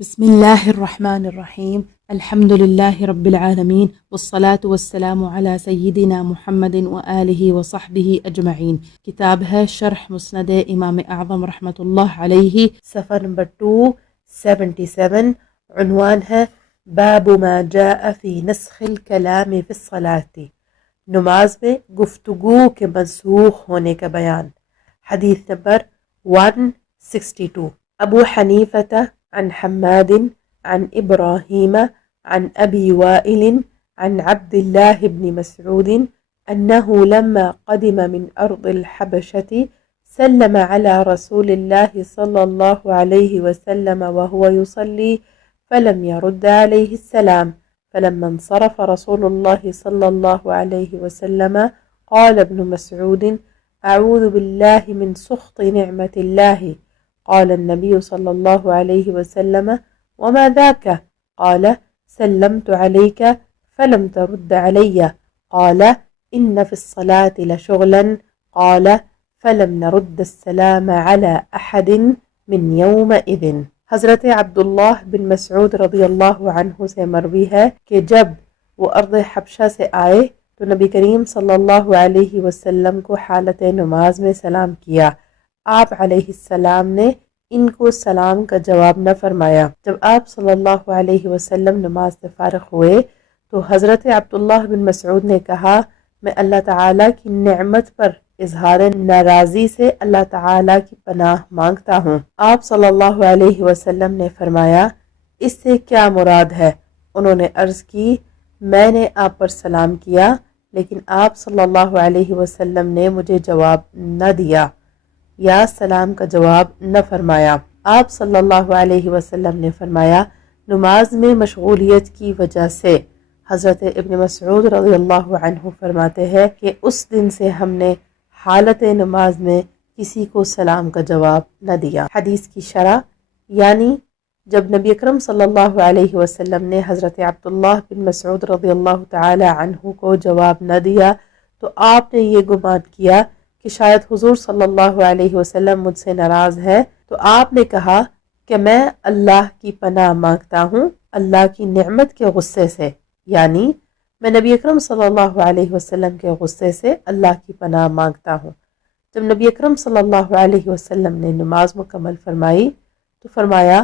بسم الله الرحمن الرحيم. الحمد لله رب العالمين، والصلاة والسلام على سيدنا محمد وآله وصحبه أجمعين. کتاب ہے شرح مسند امام اعظم رحمۃ اللہ علیہ، صفحہ نمبر 277، عنوان ہے باب ما جاء فی نسخ الکلام فی الصلاة، نماز میں گفتگو کے منسوخ ہونے کا بیان۔ حدیث نمبر 162، ابو حنیفہ عن حماد عن إبراهيم عن أبي وائل عن عبد الله بن مسعود أنه لما قدم من أرض الحبشة سلم على رسول الله صلى الله عليه وسلم وهو يصلي فلم يرد عليه السلام، فلما انصرف رسول الله صلى الله عليه وسلم قال ابن مسعود أعوذ بالله من سخط نعمة الله. قال النبي صلى الله عليه وسلم وما ذاك؟ قال سلمت عليك فلم ترد علي. قال إن في الصلاة لشغلا. قال فلم نرد السلام على أحد من يومئذ۔ حضرت عبداللہ بن مسعود رضی اللہ عنہ سے مروی ہے کہ جب وہ ارض حبشہ سے آئے تو نبی کریم صلی اللہ علیہ وسلم کو حالت نماز میں سلام کیا۔ آپ علیہ السلام نے ان کو سلام کا جواب نہ فرمایا۔ جب آپ صلی اللہ علیہ وسلم نماز سے فارغ ہوئے تو حضرت عبداللہ بن مسعود نے کہا، میں اللہ تعالیٰ کی نعمت پر اظہار ناراضی سے اللہ تعالیٰ کی پناہ مانگتا ہوں۔ آپ صلی اللہ علیہ وسلم نے فرمایا، اس سے کیا مراد ہے؟ انہوں نے عرض کی، میں نے آپ پر سلام کیا لیکن آپ صلی اللہ علیہ وسلم نے مجھے جواب نہ دیا یا سلام کا جواب نہ فرمایا۔ آپ صلی اللہ علیہ وسلم نے فرمایا، نماز میں مشغولیت کی وجہ سے۔ حضرت ابن مسعود رضی اللہ عنہ فرماتے ہیں کہ اس دن سے ہم نے حالت نماز میں کسی کو سلام کا جواب نہ دیا۔ حدیث کی شرح، یعنی جب نبی اکرم صلی اللہ علیہ وسلم نے حضرت عبداللہ بن مسعود رضی اللہ تعالی عنہ کو جواب نہ دیا تو آپ نے یہ گمان کیا کہ شاید حضور صلی اللہ علیہ وسلم مجھ سے ناراض ہے، تو آپ نے کہا کہ میں اللہ کی پناہ مانگتا ہوں اللہ کی نعمت کے غصے سے، یعنی میں نبی اکرم صلی اللہ علیہ وسلم کے غصے سے اللہ کی پناہ مانگتا ہوں۔ جب نبی اکرم صلی اللہ علیہ وسلم نے نماز مکمل فرمائی تو فرمایا،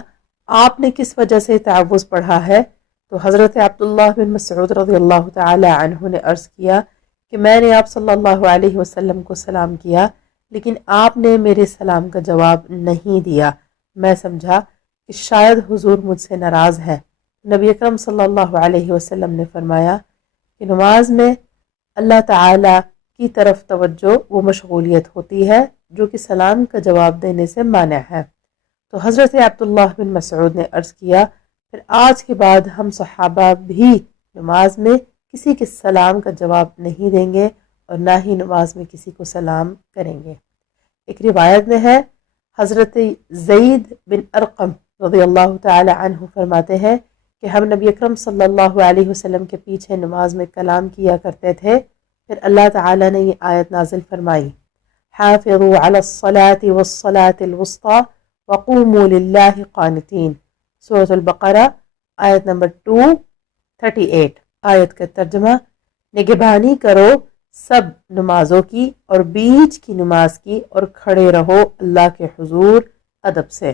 آپ نے کس وجہ سے تعوذ پڑھا ہے؟ تو حضرت عبداللہ بن مسعود رضی اللہ تعالی عنہ نے عرض کیا کہ میں نے آپ صلی اللہ علیہ وسلم کو سلام کیا لیکن آپ نے میرے سلام کا جواب نہیں دیا۔ میں سمجھا کہ شاید حضور مجھ سے ناراض ہے۔ نبی اکرم صلی اللہ علیہ وسلم نے فرمایا کہ نماز میں اللہ تعالی کی طرف توجہ وہ مشغولیت ہوتی ہے جو کہ سلام کا جواب دینے سے مانع ہے۔ تو حضرت عبداللہ بن مسعود نے عرض کیا، پھر آج کے بعد ہم صحابہ بھی نماز میں کسی کے سلام کا جواب نہیں دیں گے اور نہ ہی نماز میں کسی کو سلام کریں گے۔ ایک روایت میں ہے، حضرت زید بن ارقم رضی اللہ تعالی عنہ فرماتے ہیں کہ ہم نبی اکرم صلی اللہ علیہ وسلم کے پیچھے نماز میں کلام کیا کرتے تھے، پھر اللہ تعالی نے یہ آیت نازل فرمائی، حافظوا علی الصلاة والصلاة الوسطی وقوموا للہ قانتین، سورۃ البقرہ آیت نمبر 238۔ آیت کا ترجمہ، نگہبانی کرو سب نمازوں کی اور بیچ کی نماز کی اور کھڑے رہو اللہ کے حضور ادب سے۔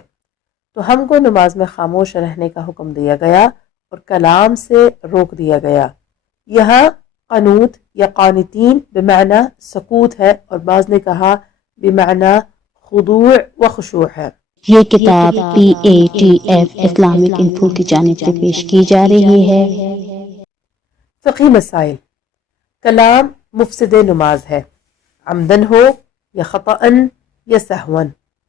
تو ہم کو نماز میں خاموش رہنے کا حکم دیا گیا اور کلام سے روک دیا گیا۔ یہاں قنوت یا قانتین بمعنی سکوت ہے اور بعض نے کہا بمعنی خضوع و خشوع ہے۔ یہ کتاب PATF اسلامک انفو کی جانب سے پیش کی جا رہی ہے۔ فقہی مسائل۔ کلام مفسد نماز ہے، عمدن ہو یا خطأً یا سہواً،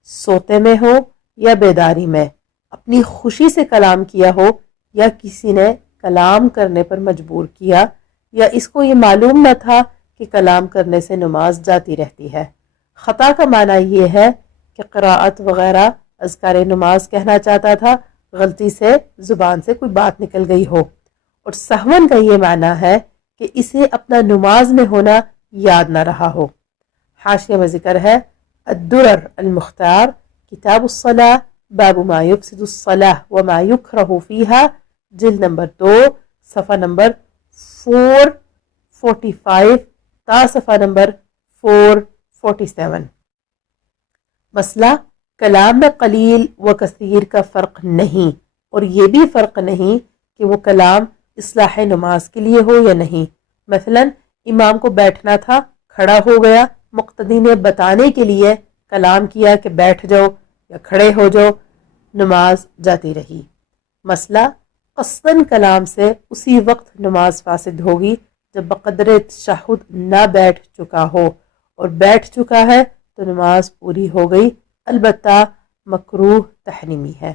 سوتے میں ہو یا بیداری میں، اپنی خوشی سے کلام کیا ہو یا کسی نے کلام کرنے پر مجبور کیا یا اس کو یہ معلوم نہ تھا کہ کلام کرنے سے نماز جاتی رہتی ہے۔ خطا کا معنی یہ ہے کہ قراءت وغیرہ اذکار نماز کہنا چاہتا تھا، غلطی سے زبان سے کوئی بات نکل گئی ہو، اور سہون کا یہ معنی ہے کہ اسے اپنا نماز میں ہونا یاد نہ رہا ہو۔ حاشیہ میں ذکر ہے، الدرر المختار کتاب الصلاة باب ما یفسد الصلاح وما یکرہ فیہا، جلد نمبر 2، صفحہ نمبر 445 تا صفحہ نمبر 447۔ مسئلہ، کلام میں قلیل و کثیر کا فرق نہیں، اور یہ بھی فرق نہیں کہ وہ کلام اصلاح نماز کے لیے ہو یا نہیں۔ مثلا امام کو بیٹھنا تھا، کھڑا ہو گیا، مقتدی نے بتانے کے لیے کلام کیا کہ بیٹھ جاؤ یا کھڑے ہو جاؤ، نماز جاتی رہی۔ مسئلہ، قصداً کلام سے اسی وقت نماز فاسد ہوگی جب بقدر تشہد نہ بیٹھ چکا ہو، اور بیٹھ چکا ہے تو نماز پوری ہو گئی، البتہ مکروہ تحریمی ہے۔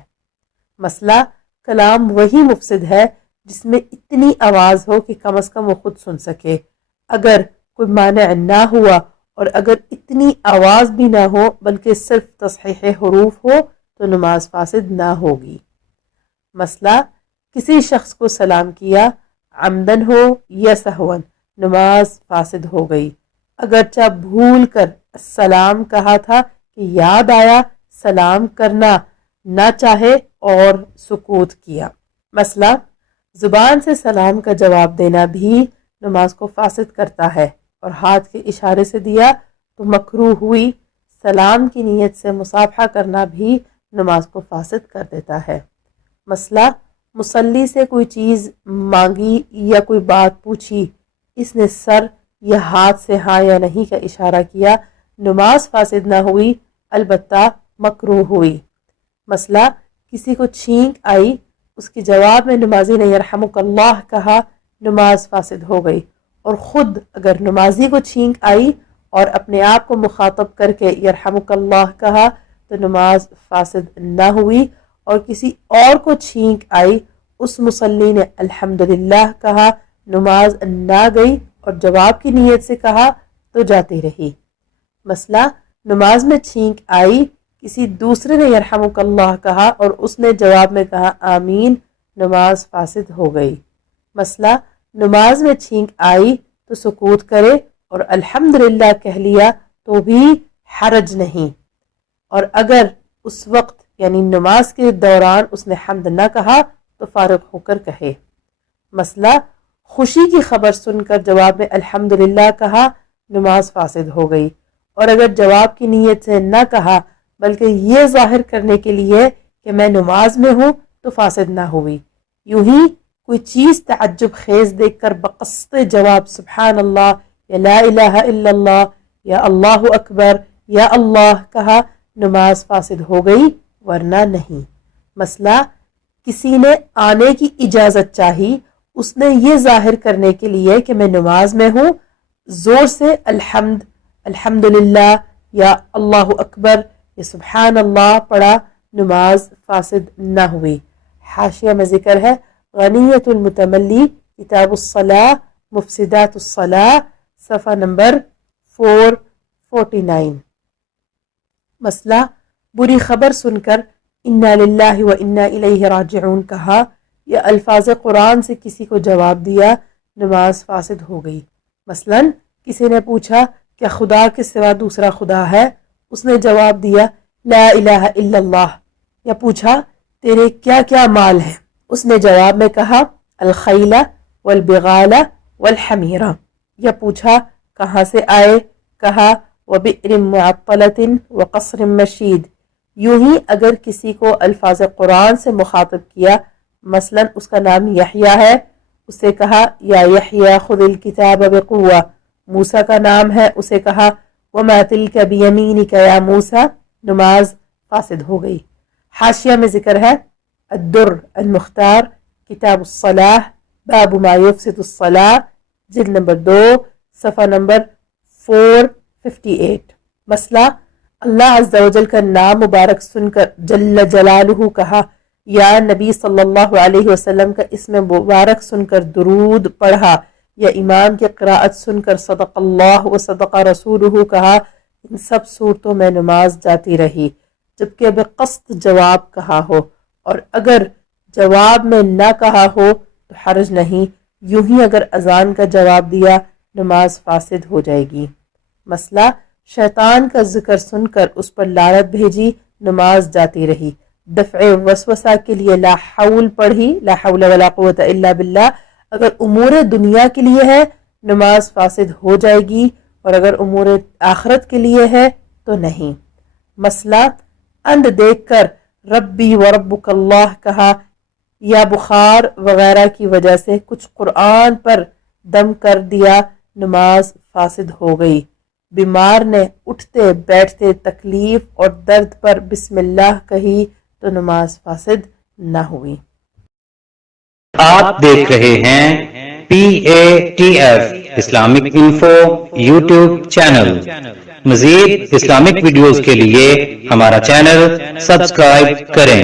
مسئلہ، کلام وہی مفسد ہے جس میں اتنی آواز ہو کہ کم از کم وہ خود سن سکے۔ اگر کوئی مانع نہ ہوا اور اگر اتنی آواز بھی نہ ہو بلکہ صرف تصحیح حروف ہو تو نماز فاسد نہ ہوگی۔ مسئلہ، کسی شخص کو سلام کیا، عمدن ہو یا سہون، نماز فاسد ہو گئی، اگرچہ بھول کر السلام کہا تھا کہ یاد آیا سلام کرنا نہ چاہے اور سکوت کیا۔ مسئلہ، زبان سے سلام کا جواب دینا بھی نماز کو فاسد کرتا ہے، اور ہاتھ کے اشارے سے دیا تو مکروہ ہوئی، سلام کی نیت سے مصافحہ کرنا بھی نماز کو فاسد کر دیتا ہے۔ مسئلہ، مصلی سے کوئی چیز مانگی یا کوئی بات پوچھی، اس نے سر یا ہاتھ سے ہاں یا نہیں کا اشارہ کیا، نماز فاسد نہ ہوئی، البتہ مکروہ ہوئی۔ مسئلہ، کسی کو چھینک آئی، اس کے جواب میں نمازی نے یرحمک اللہ کہا، نماز فاسد ہو گئی، اور خود اگر نمازی کو چھینک آئی اور اپنے آپ کو مخاطب کر کے یرحمک اللہ کہا تو نماز فاسد نہ ہوئی، اور کسی اور کو چھینک آئی، اس مصلی نے الحمدللہ کہا، نماز نہ گئی، اور جواب کی نیت سے کہا تو جاتی رہی۔ مسئلہ، نماز میں چھینک آئی، کسی دوسرے نے یرحمک اللہ کہا اور اس نے جواب میں کہا آمین، نماز فاسد ہو گئی۔ مسئلہ، نماز میں چھینک آئی تو سکوت کرے اور الحمدللہ کہہ لیا تو بھی حرج نہیں، اور اگر اس وقت یعنی نماز کے دوران اس نے حمد نہ کہا تو فارغ ہو کر کہے۔ مسئلہ، خوشی کی خبر سن کر جواب میں الحمدللہ کہا، نماز فاسد ہو گئی، اور اگر جواب کی نیت سے نہ کہا بلکہ یہ ظاہر کرنے کے لیے کہ میں نماز میں ہوں تو فاسد نہ ہوئی۔ یوں ہی کوئی چیز تعجب خیز دیکھ کر بقصد جواب سبحان اللہ یا لا الہ الا اللہ یا اللہ اکبر یا اللہ کہا، نماز فاسد ہو گئی ورنہ نہیں۔ مسئلہ، کسی نے آنے کی اجازت چاہی، اس نے یہ ظاہر کرنے کے لیے کہ میں نماز میں ہوں، زور سے الحمدللہ یا اللہ اکبر یا سبحان اللہ پڑھا، نماز فاسد نہ ہوئی۔ حاشیہ میں ذکر ہے، غنیۃ المتملی، کتاب الصلاح، مفسدات الصلاح، صفحہ نمبر 449۔ مسئلہ، بری خبر سن کر انا للہ و انا الیہ راجعون کہا یا الفاظ قرآن سے کسی کو جواب دیا، نماز فاسد ہو گئی۔ مثلا کسی نے پوچھا کیا خدا کے سوا دوسرا خدا ہے، اس نے جواب دیا لا الہ الا اللہ، یا پوچھا تیرے کیا کیا مال ہیں، اس نے جواب میں کہا الخیل والبغال والحمیر، یا پوچھا کہاں سے آئے، کہا وبئر معطلۃ وقصر مشید۔ یوں ہی اگر کسی کو الفاظ قرآن سے مخاطب کیا، مثلا اس کا نام یحییٰ ہے، اسے کہا یا یحییٰ خذ الکتاب بقوہ، موسیٰ کا نام ہے، اسے کہا وما تلک بیمینک یا موسیٰ، نماز فاسد ہو گئی۔ حاشیہ میں ذکر ہے، الدر المختار، کتاب الصلاح، باب ما یفسد الصلاح، جلد نمبر 2، صفحہ نمبر 458۔ مسئلہ، اللہ عز و جل کا نام مبارک سن کر جل جلالہ کہا، یا نبی صلی اللہ علیہ وسلم کا اسم مبارک سن کر درود پڑھا، یا امام کی قراءت سن کر صدق اللہ و صدق رسولہ کہا، ان سب صورتوں میں نماز جاتی رہی جبکہ بقصد جواب کہا ہو، اور اگر جواب میں نہ کہا ہو تو حرج نہیں۔ یوں ہی اگر اذان کا جواب دیا، نماز فاسد ہو جائے گی۔ مسئلہ، شیطان کا ذکر سن کر اس پر لعنت بھیجی، نماز جاتی رہی دفع وسوسہ کے لیے لا حول پڑھی، لا حول ولا قوت الا باللہ. اگر امور دنیا کے لیے ہے نماز فاسد ہو جائے گی، اور اگر امور آخرت کے لیے ہے تو نہیں. مسئلہ اندھ دیکھ کر ربی و ربک اللہ کہا یا بخار وغیرہ کی وجہ سے کچھ قرآن پر دم کر دیا، نماز فاسد ہو گئی. بیمار نے اٹھتے بیٹھتے تکلیف اور درد پر بسم اللہ کہی تو نماز فاسد نہ ہوئی. آپ دیکھ رہے ہیں PATF Islamic info YouTube channel. مزید اسلامک ویڈیوز کے لیے ہمارا چینل سبسکرائب کریں.